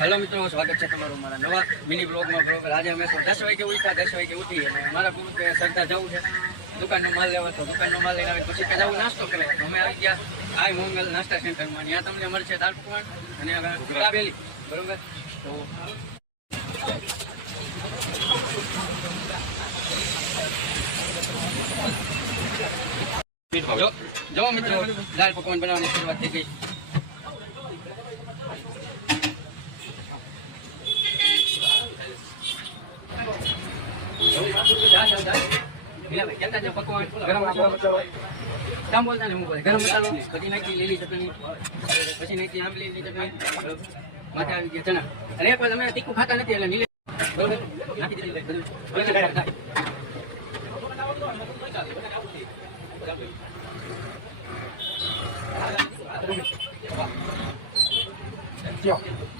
Hello મિત્રો, સ્વાગત છે તમારું મારા નવા મિની બ્લોગમાં. બરોબર, આજે અમે 10 વાગે ઉઠ્યા, 10 વાગે ઉઠી અને મારા પુરુષ સરદાર જવું છે દુકાનનો માલ લેવા. તો દુકાનનો માલ લઈને આવે પછી જવું નાસ્તો કરવા. અમે આવી ગયા આઈ મોંગલ નાસ્તા સેન્ટરમાં. ત્યાં તમને મળશે દાળ પકવાન અને દાબેલી. બરોબર, તો જો મિત્રો, દાળ પકવાન બનાવવાની શરૂઆત થઈ ગઈ. ગરમ મસાલો, પછી નાખી લીલી ચટણી, પછી નાખી આંબલીની ચટણી, માથે આવી ગયા ચણા. અને એક વાર અમે તીખું ખાતા નથી એટલે નીલે બરોબર નાખી દીધી બધું.